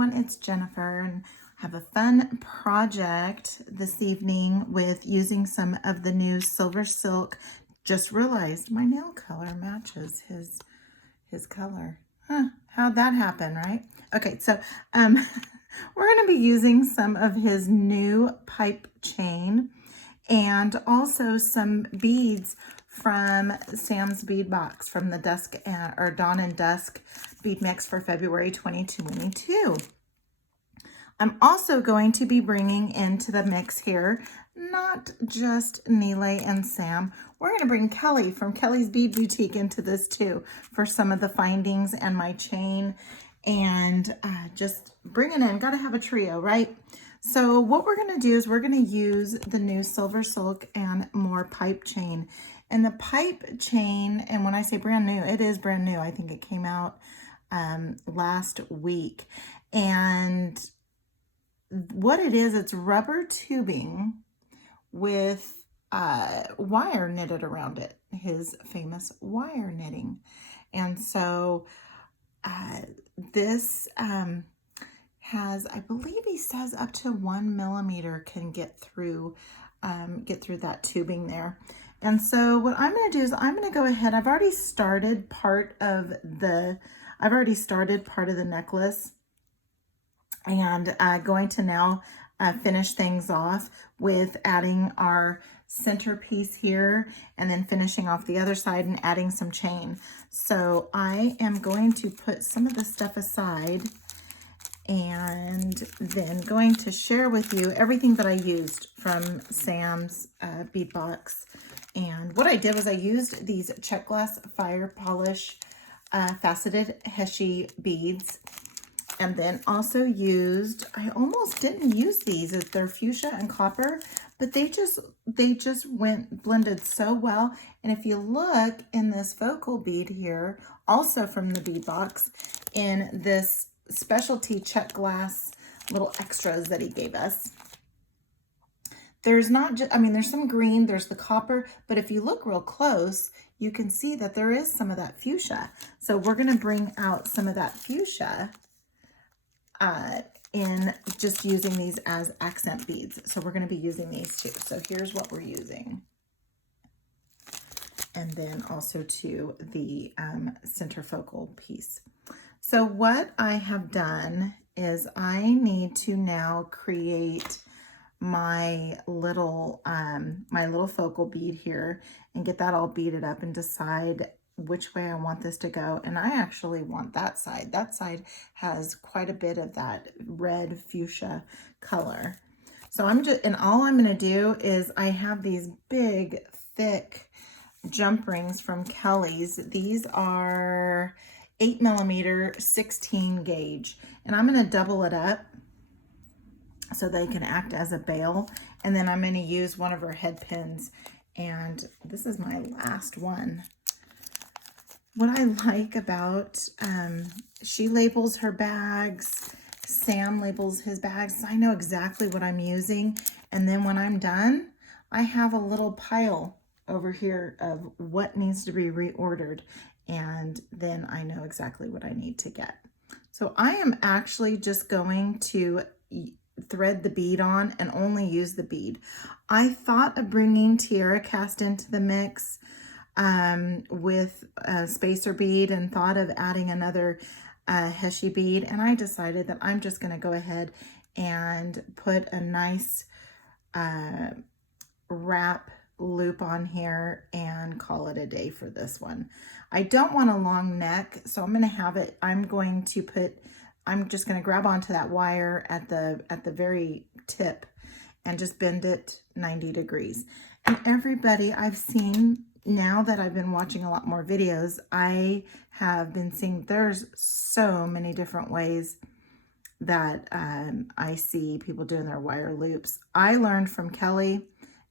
everyone, it's Jennifer, and I have a fun project this evening with using some of the new SilverSilk. Just realized my nail color matches his color. Huh, how'd that happen, right? Okay, so we're going to be using some of his new pipe chain and also some beads from Sam's bead box from the Dawn and Dusk bead mix for February 2022. I'm also going to be bringing into the mix here, not just Nile and Sam. We're going to bring Kellie from Kellie's Bead Boutique into this too for some of the findings and my chain, and just bring it in. Got to have a trio, right? So what we're going to do is we're going to use the new SilverSilk and More pipe chain. And the pipe chain, and when I say brand new, it is brand new. I think it came out last week. And what it is, it's rubber tubing with wire knitted around it, his famous wire knitting. And so this has, I believe he says, up to 1 millimeter can get through that tubing there. And so what I'm going to do is I'm going to go ahead. I've already started part of the necklace, and going to now finish things off with adding our centerpiece here, and then finishing off the other side and adding some chain. So I am going to put some of this stuff aside and then going to share with you everything that I used from Sam's bead box. And what I did was I used these check glass fire polish faceted Heshy beads, and then also used, I almost didn't use these, they're fuchsia and copper, but they just blended so well. And if you look in this focal bead here, also from the bead box, in this specialty check glass little extras that he gave us, there's not just, I mean, there's some green, there's the copper, but if you look real close, you can see that there is some of that fuchsia. So we're going to bring out some of that fuchsia in just using these as accent beads. So we're going to be using these too. So here's what we're using. And then also to the center focal piece. So what I have done is I need to now create my little focal bead here and get that all beaded up and decide which way I want this to go. And I actually want that side. That side has quite a bit of that red fuchsia color. So all I'm going to do is I have these big, thick jump rings from Kellie's. These are 8 millimeter, 16 gauge. And I'm going to double it up so they can act as a bail. And then I'm going to use one of her head pins. And this is my last one. What I like about, she labels her bags, Sam labels his bags. I know exactly what I'm using. And then when I'm done, I have a little pile over here of what needs to be reordered. And then I know exactly what I need to get. So I am actually just going to thread the bead on and only use the bead. I thought of bringing Tiara cast into the mix with a spacer bead, and thought of adding another Heshy bead, and I decided that I'm just going to go ahead and put a nice wrap loop on here and call it a day for this one. I don't want a long neck, so I'm going to have it, I'm just going to grab onto that wire at the very tip and just bend it 90 degrees. And everybody I've seen, now that I've been watching a lot more videos, I have been seeing there's so many different ways that I see people doing their wire loops. I learned from Kellie,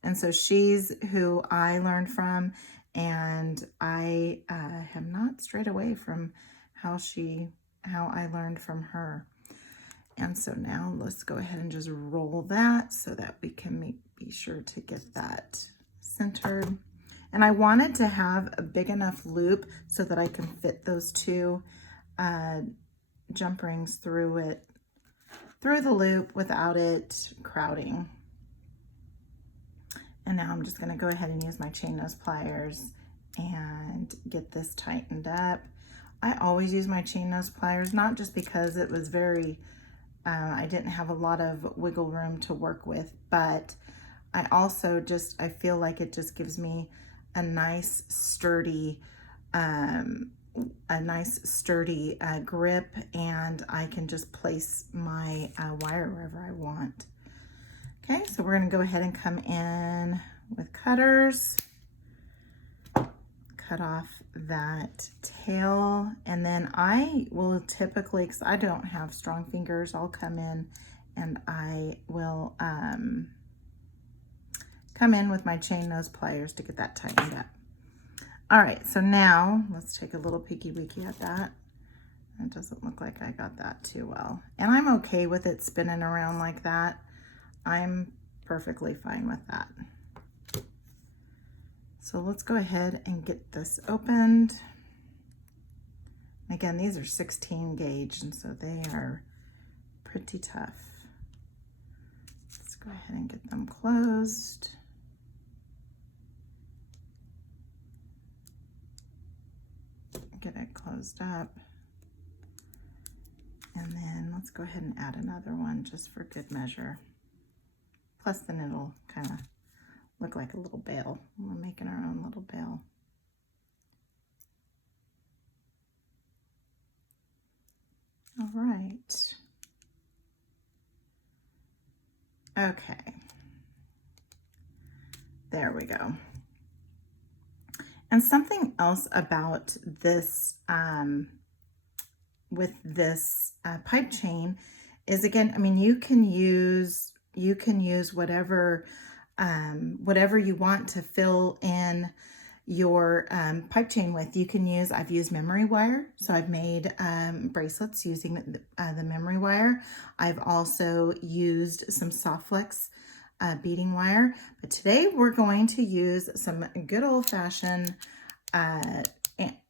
and so she's who I learned from, and I have not strayed away from how I learned from her. And so now let's go ahead and just roll that so that we can be sure to get that centered. And I wanted to have a big enough loop so that I can fit those two jump rings through it through the loop without it crowding. And now I'm just going to go ahead and use my chain nose pliers and get this tightened up. I always use my chain nose pliers, not just because it was very, I didn't have a lot of wiggle room to work with, but I also I feel like it just gives me a nice sturdy, grip, and I can just place my wire wherever I want. Okay, so we're gonna go ahead and come in with cutters, cut off that tail, and then I will typically, because I don't have strong fingers, I'll come in and I will come in with my chain nose pliers to get that tightened up. All right, so now let's take a little peeky weeky at that. It doesn't look like I got that too well. And I'm okay with it spinning around like that. I'm perfectly fine with that. So let's go ahead and get this opened. Again, these are 16 gauge, and so they are pretty tough. Let's go ahead and get them closed. Get it closed up. And then let's go ahead and add another one just for good measure. Plus then it'll kind of look like a little bail. We're making our own little bail. All right. Okay. There we go. And something else about this, with this pipe chain is, again, I mean, you can use whatever you want to fill in your pipe chain with. You can use, I've used memory wire, so I've made bracelets using the memory wire. I've also used some soft flex beading wire, but today we're going to use some good old-fashioned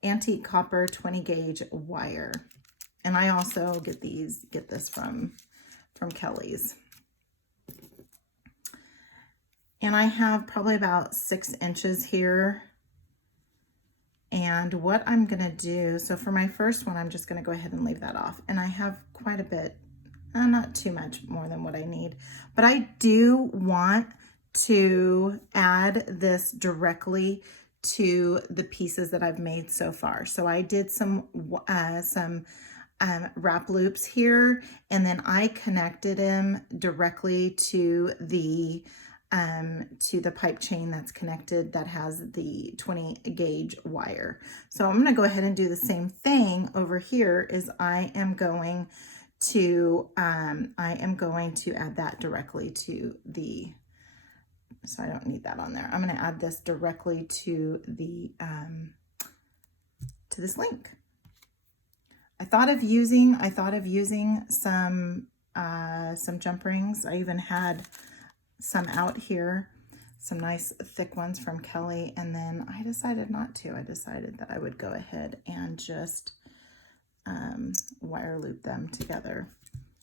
antique copper 20 gauge wire. And I also get this from Kellie's. And I have probably about 6 inches here. And what I'm gonna do, so for my first one, I'm just gonna go ahead and leave that off. And I have quite a bit, not too much more than what I need, but I do want to add this directly to the pieces that I've made so far. So I did some wrap loops here, and then I connected them directly to the pipe chain that's connected, that has the 20 gauge wire. So I'm going to go ahead and do the same thing over here. Is I am going to add that directly to the, so I don't need that on there. I'm going to add this directly to the to this link. I thought of using some jump rings. I even had some out here, some nice thick ones from Kellie, and then I decided not to. I decided that I would go ahead and just wire loop them together.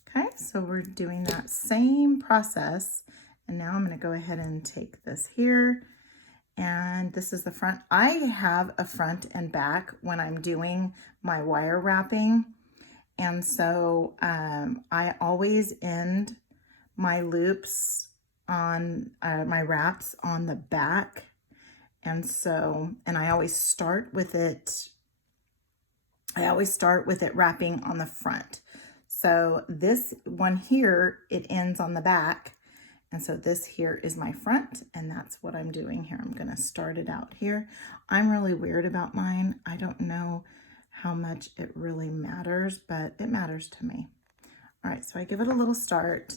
Okay, so we're doing that same process, and now I'm going to go ahead and take this here, and this is the front. I have a front and back when I'm doing my wire wrapping, and so I always end my loops on my wraps on the back, and I always start with it wrapping on the front. So this one here, it ends on the back, and so this here is my front, and that's what I'm doing here. I'm going to start it out here. I'm really weird about mine. I don't know how much it really matters, but it matters to me. All right, so I give it a little start,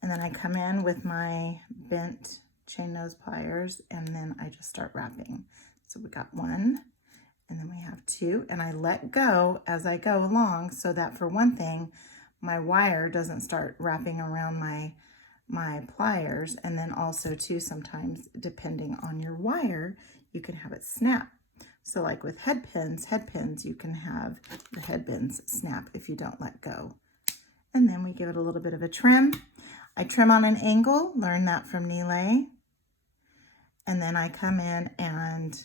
and then I come in with my bent chain nose pliers, and then I just start wrapping. So we got 1, and then we have 2, and I let go as I go along, so that, for one thing, my wire doesn't start wrapping around my pliers. And then also too, sometimes depending on your wire, you can have it snap. So like with head pins, you can have the head pins snap if you don't let go. And then we give it a little bit of a trim. I trim on an angle, learned that from Nile. And then I come in and,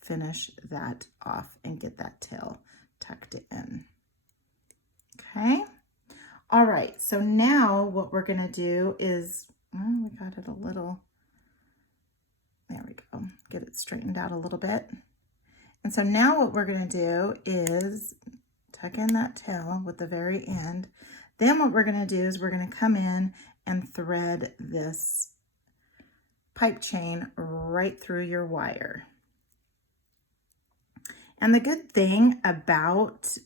finish that off and get that tail tucked in. Okay. All right. So now what we're going to do is, well, we got it a little, there we go. Get it straightened out a little bit. And so now what we're going to do is tuck in that tail with the very end. Then what we're going to do is we're going to come in and thread this pipe chain right through your wire. And the good thing about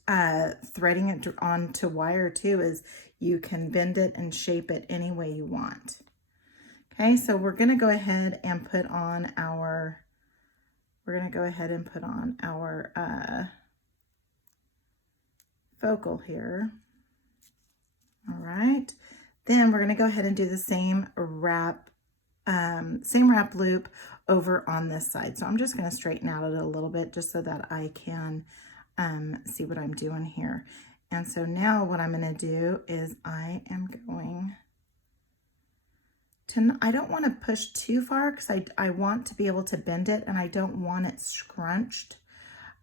threading it onto wire too is you can bend it and shape it any way you want. Okay, so we're going to go ahead and put on our, focal here. All right, then we're going to go ahead and do the same wrap loop over on this side. So I'm just going to straighten out a little bit just so that I can see what I'm doing here. And so now what I'm going to do is I am going to, I don't want to push too far because I want to be able to bend it and I don't want it scrunched.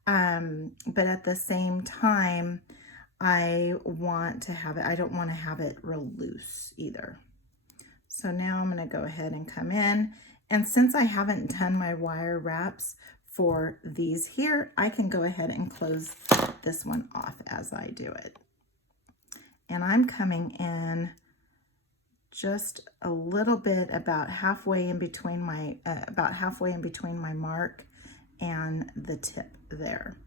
But at the same time, I want to have it, I don't want to have it real loose either. So now I'm going to go ahead and come in, and since I haven't done my wire wraps for these here, I can go ahead and close this one off as I do it. And I'm coming in just a little bit, about halfway in between my mark and the tip there.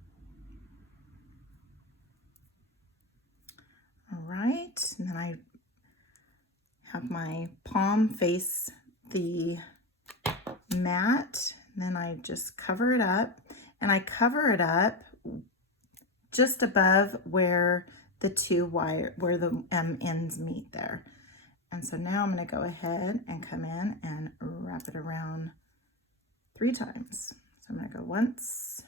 All right, and then I have my palm face the mat, and then I just cover it up, and I cover it up just above where the ends meet there. And so now I'm going to go ahead and come in and wrap it around 3 times. So I'm going to go once,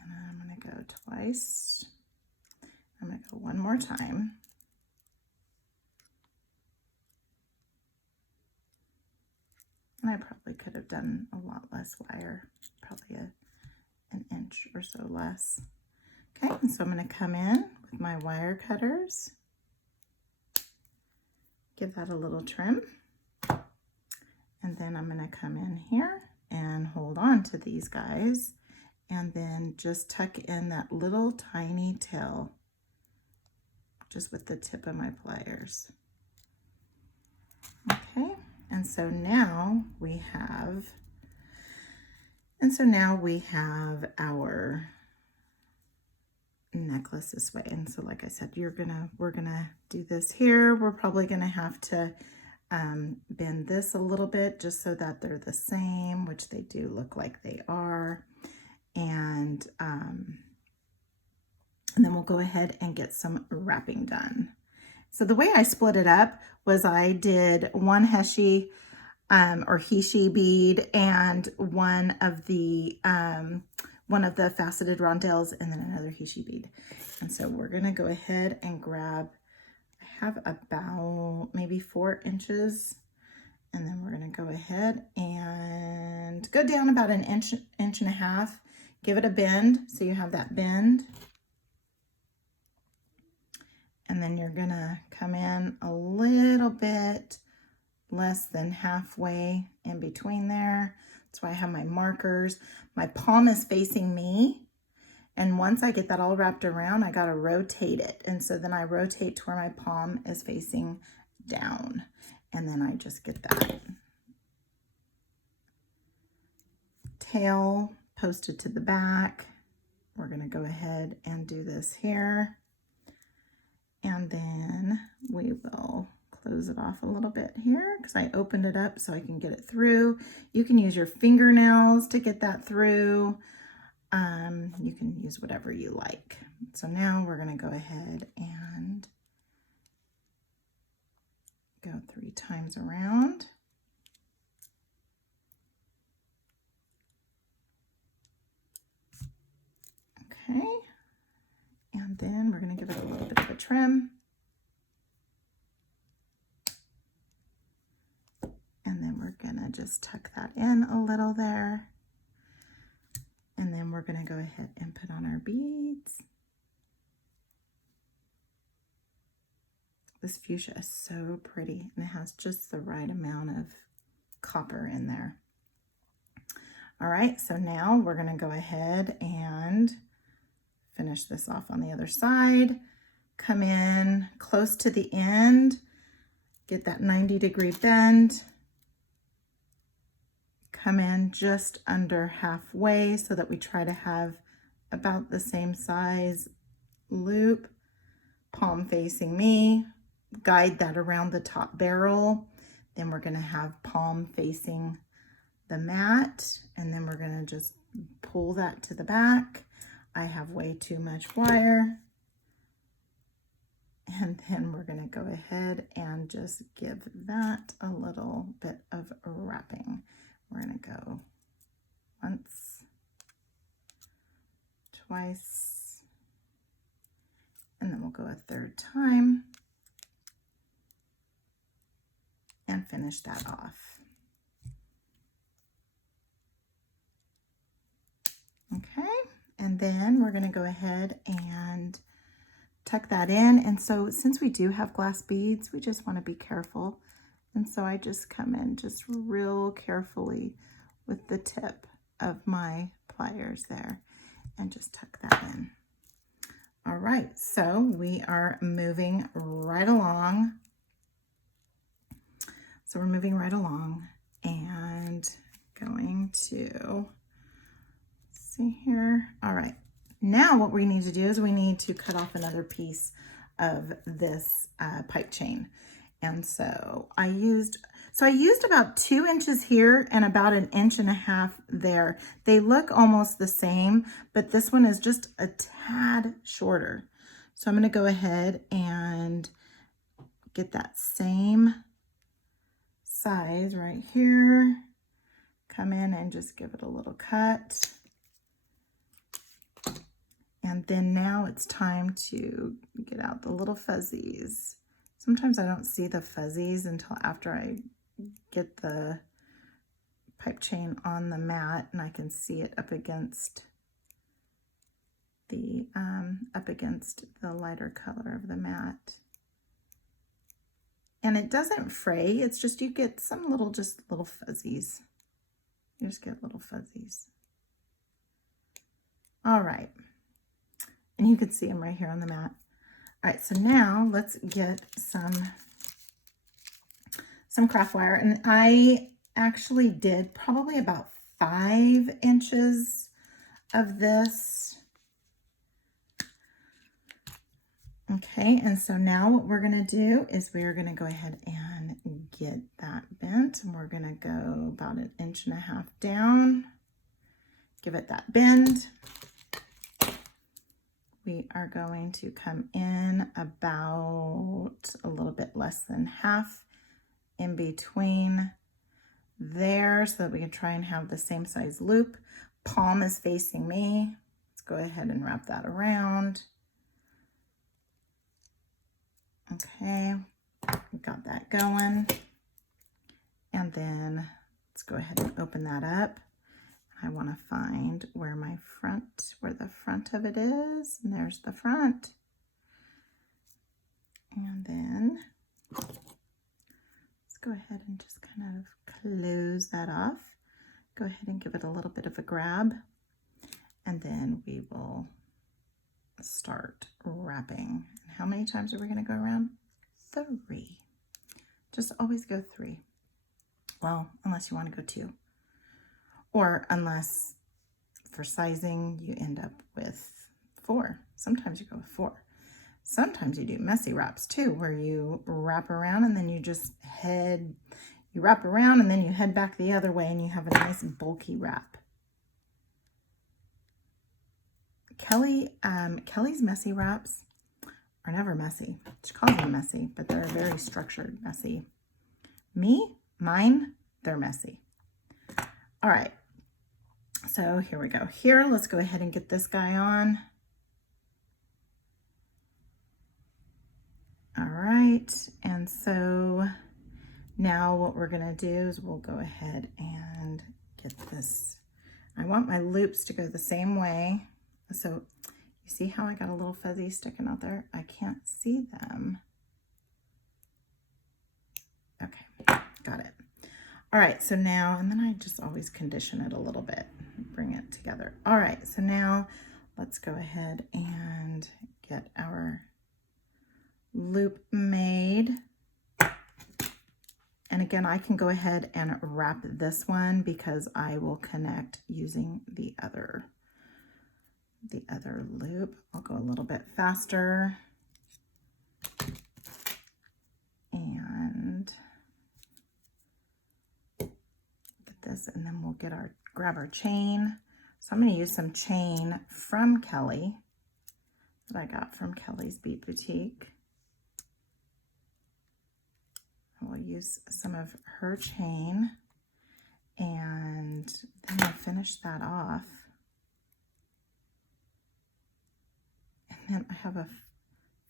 and then I'm going to go twice. I'm going to go one more time. And I probably could have done a lot less wire, probably an inch or so less. Okay, and so I'm going to come in with my wire cutters, give that a little trim, and then I'm going to come in here and hold on to these guys, and then just tuck in that little tiny tail just with the tip of my pliers. Okay. And so now we have our necklace this way. And so like I said, we're gonna do this here. We're probably gonna have to bend this a little bit just so that they're the same, which they do look like they are. And then we'll go ahead and get some wrapping done. So the way I split it up was I did one Heshi or Hishi bead and one of the faceted rondelles and then another Hishi bead. And so we're going to go ahead and grab, I have about maybe 4 inches, and then we're going to go ahead and go down about an inch and a half, give it a bend so you have that bend. And then you're gonna come in a little bit less than halfway in between there. That's why I have my markers. My palm is facing me. And once I get that all wrapped around, I gotta rotate it. And so then I rotate to where my palm is facing down. And then I just get that tail posted to the back. We're gonna go ahead and do this here. And then we will close it off a little bit here because I opened it up so I can get it through. You can use your fingernails to get that through. You can use whatever you like. So now we're going to go ahead and go 3 times around. Okay. just tuck that in a little there. And then we're gonna go ahead and put on our beads. This fuchsia is so pretty, and it has just the right amount of copper in there. All right, so now we're gonna go ahead and finish this off on the other side. Come in close to the end, get that 90-degree bend. Come in just under halfway so that we try to have about the same size loop. Palm facing me, guide that around the top barrel. Then we're gonna have palm facing the mat, and then we're gonna just pull that to the back. I have way too much wire. And then we're gonna go ahead and just give that a little bit of wrapping. We're gonna go once, twice, and then we'll go a third time and finish that off. Okay, and then we're gonna go ahead and tuck that in. And so since we do have glass beads, we just wanna be careful. And so I just come in just real carefully with the tip of my pliers there and just tuck that in. All right, so we are moving right along. So we're moving right along and going to, see here. All right, now what we need to do is we need to cut off another piece of this pipe chain. And so I used about 2 inches here and about 1.5 inches there. They look almost the same, but this one is just a tad shorter. So I'm gonna go ahead and get that same size right here. Come in and just give it a little cut. And then now it's time to get out the little fuzzies. Sometimes I don't see the fuzzies until after I get the pipe chain on the mat and I can see it up against the lighter color of the mat. And it doesn't fray, it's just you get some little fuzzies. You just get little fuzzies. All right. And you can see them right here on the mat. All right, so now let's get some craft wire. And I actually did probably about 5 inches of this. Okay, and so now what we're gonna do is we're gonna go ahead and get that bent. And we're gonna go about 1.5 inches down. Give it that bend. We are going to come in about a little bit less than half in between there so that we can try and have the same size loop. Palm is facing me. Let's go ahead and wrap that around. Okay, we got that going. And then let's go ahead and open that up. I want to find where the front of it is, and there's the front. And then let's go ahead and just kind of close that off. Go ahead and give it a little bit of a grab, and then we will start wrapping. How many times are we going to go around? 3. Just always go 3. Well, unless you want to go 2. Or unless for sizing you end up with 4. Sometimes you go with 4. Sometimes you do messy wraps too, where you wrap around and then you wrap around and then you head back the other way and you have a nice bulky wrap. Kellie's messy wraps are never messy. She calls them messy, but they're very structured messy. Mine, they're messy. All right. So here we go. Here, let's go ahead and get this guy on. All right, and so Now what we're gonna do is we'll go ahead and get this. I want my loops to go the same way. So you see how I got a little fuzzy sticking out there? I can't see them. Okay, got it. All right, so now, and then I just always condition it a little bit, bring it together. All right, so now let's go ahead and get our loop made. And again, I can go ahead and wrap this one because I will connect using the other loop. I'll go a little bit faster. And get this, and then we'll get grab our chain. So I'm going to use some chain from Kellie that I got from Kellie's Bead Boutique. We'll use some of her chain, and then I'll finish that off. And then I have a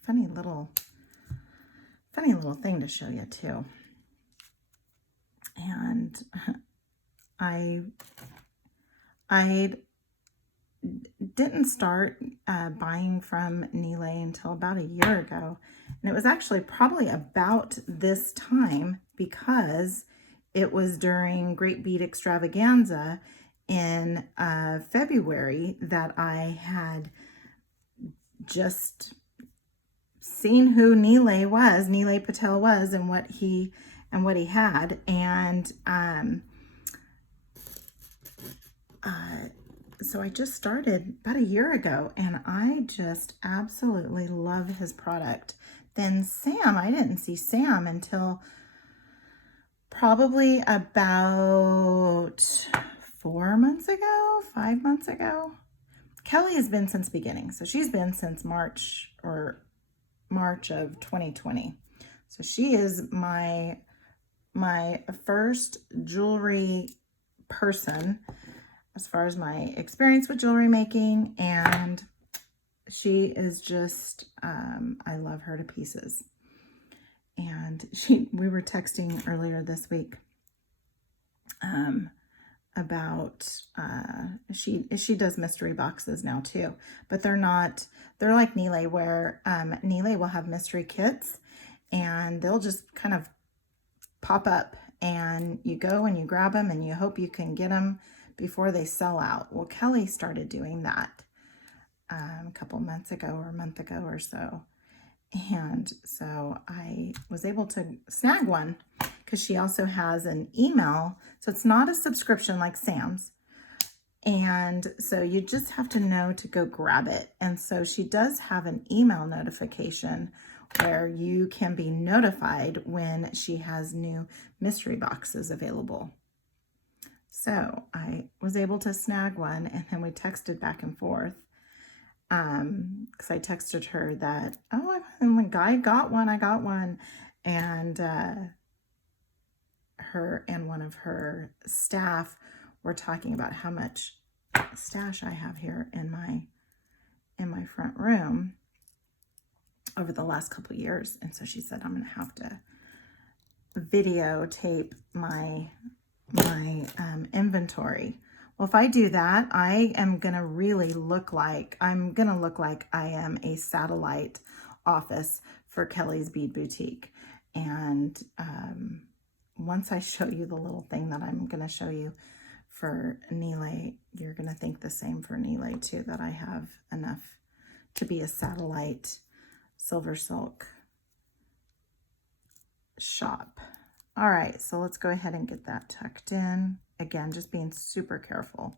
funny little thing to show you too. And I didn't start buying from Nile until about a year ago. And it was actually probably about this time because it was during Great Bead Extravaganza in February that I had just seen who Nile Patel was, and what he had. And so I just started about a year ago, and I just absolutely love his product. Then Sam, I didn't see Sam until probably about 4 months ago, 5 months ago. Kellie has been since the beginning. So she's been since March of 2020. So she is my first jewelry person as far as my experience with jewelry making, and she is just, I love her to pieces. And we were texting earlier this week about, she does mystery boxes now too, but they're like Nile, where Nile will have mystery kits, and they'll just kind of pop up, and you go and you grab them, and you hope you can get them before they sell out. Well, Kellie started doing that a couple months ago, or a month ago or so. And so I was able to snag one because she also has an email. So it's not a subscription like Sam's. And so you just have to know to go grab it. And so she does have an email notification where you can be notified when she has new mystery boxes available. So I was able to snag one, and then we texted back and forth. Because I texted her that, oh, I got one. And her and one of her staff were talking about how much stash I have here in my front room over the last couple of years. And so she said, I'm going to have to videotape my inventory. Well, if I do that, I am going to really look like I am a satellite office for Kellie's Bead Boutique. And once I show you the little thing that I'm going to show you for Nile, you're going to think the same for Nile too, that I have enough to be a satellite SilverSilk shop. All right, so let's go ahead and get that tucked in. Again, just being super careful.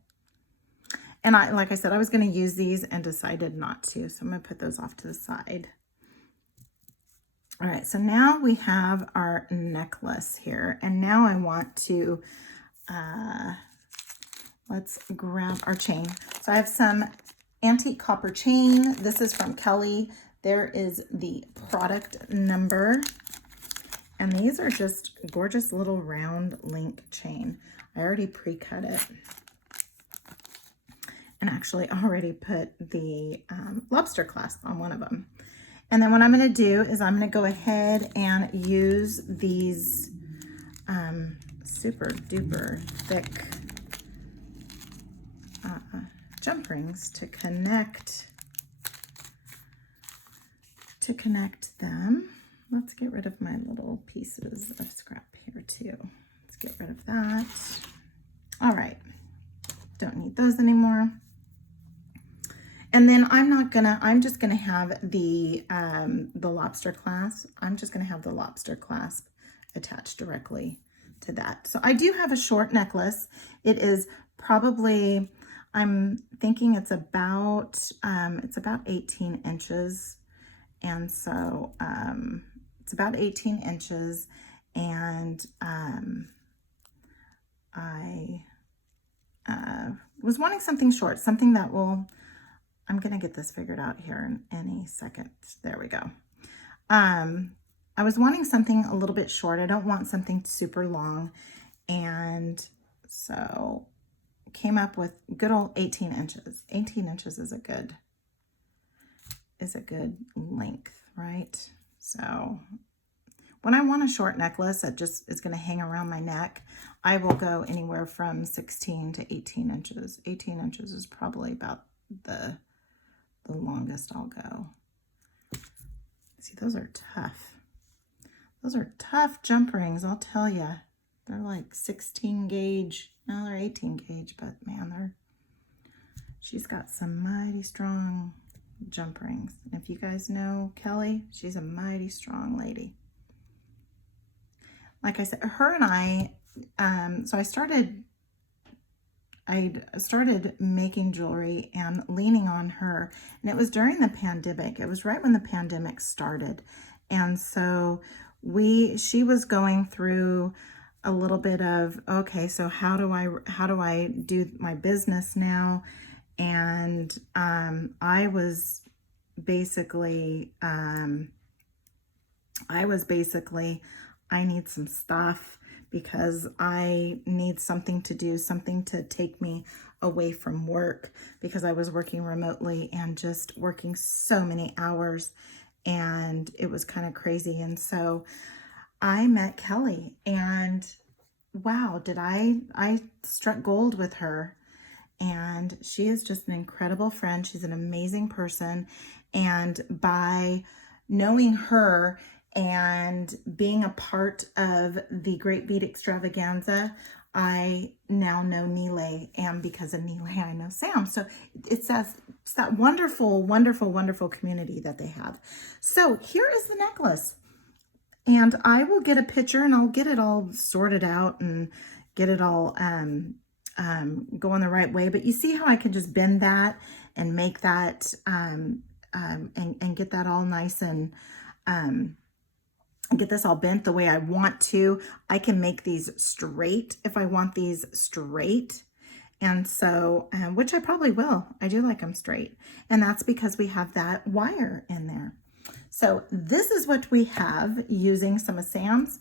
And like I said, I was going to use these and decided not to, so I'm going to put those off to the side. All right, so now we have our necklace here, and now I want to, let's grab our chain. So I have some antique copper chain. This is from Kellie. There is the product number. And these are just gorgeous little round link chain. I already pre-cut it. And actually already put the lobster clasp on one of them. And then what I'm going to do is I'm going to go ahead and use these super duper thick jump rings to connect them. Let's get rid of my little pieces of scrap here too. Let's get rid of that. All right, don't need those anymore. And then I'm just gonna have the lobster clasp. I'm just gonna have the lobster clasp attached directly to that. So I do have a short necklace. It is probably, I'm thinking it's about 18 inches. And so it's about 18 inches. And I was wanting something short, something that will, I'm going to get this figured out here in any second. There we go. I was wanting something a little bit short. I don't want something super long. And so came up with good old 18 inches. 18 inches is a good length, right? So when I want a short necklace that just is going to hang around my neck, I will go anywhere from 16 to 18 inches. 18 inches is probably about the longest I'll go. See, those are tough. Those are tough jump rings, I'll tell you. They're like 16 gauge. No, they're 18 gauge, but man, she's got some mighty strong jump rings. And if you guys know Kelly, she's a mighty strong lady. Like I said, her and I started making jewelry and leaning on her, and it was during the pandemic. It was right when the pandemic started. And so she was going through a little bit of, okay, so how do I do my business now? And I was basically, I need some stuff because I need something to do, something to take me away from work, because I was working remotely and just working so many hours, and it was kind of crazy. And so I met Kelly, and wow, did I struck gold with her. And she is just an incredible friend. She's an amazing person. And by knowing her and being a part of the Great Bead Extravaganza, I now know Nile, and because of Nile, I know Sam. So it's that wonderful, wonderful, wonderful community that they have. So here is the necklace, and I will get a picture and I'll get it all sorted out and get it all going the right way. But you see how I can just bend that and make that and get that all nice and get this all bent the way I want to. I can make these straight if I want these straight. And so, which I probably will. I do like them straight. And that's because we have that wire in there. So this is what we have using some of Sam's,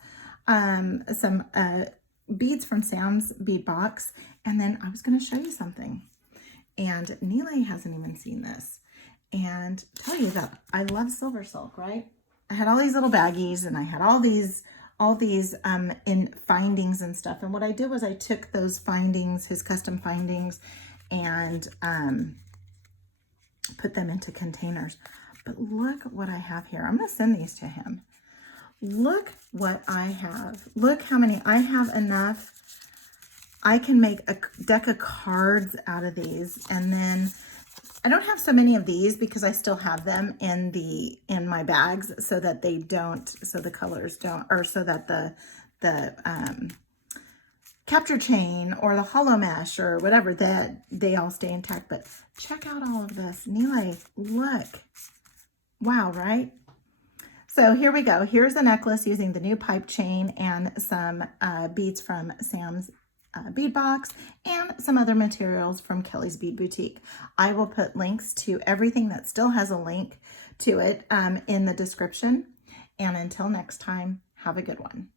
beads from Sam's bead box. And then I was going to show you something. And Nile hasn't even seen this. And tell you that I love SilverSilk, right? I had all these little baggies, and I had all these in findings and stuff. And what I did was I took those findings, his custom findings, and put them into containers. But look what I have here. I'm going to send these to him. Look what I have. Look how many. I have enough. I can make a deck of cards out of these. And then I don't have so many of these because I still have them in my bags, so that they don't, so the colors don't, or so that the capture chain or the hollow mesh or whatever, that they all stay intact. But check out all of this. Nile, look. Wow, right? So here we go. Here's the necklace using the new pipe chain and some beads from Sam's bead box and some other materials from Kellie's Bead Boutique. I will put links to everything that still has a link to it in the description. And until next time, have a good one.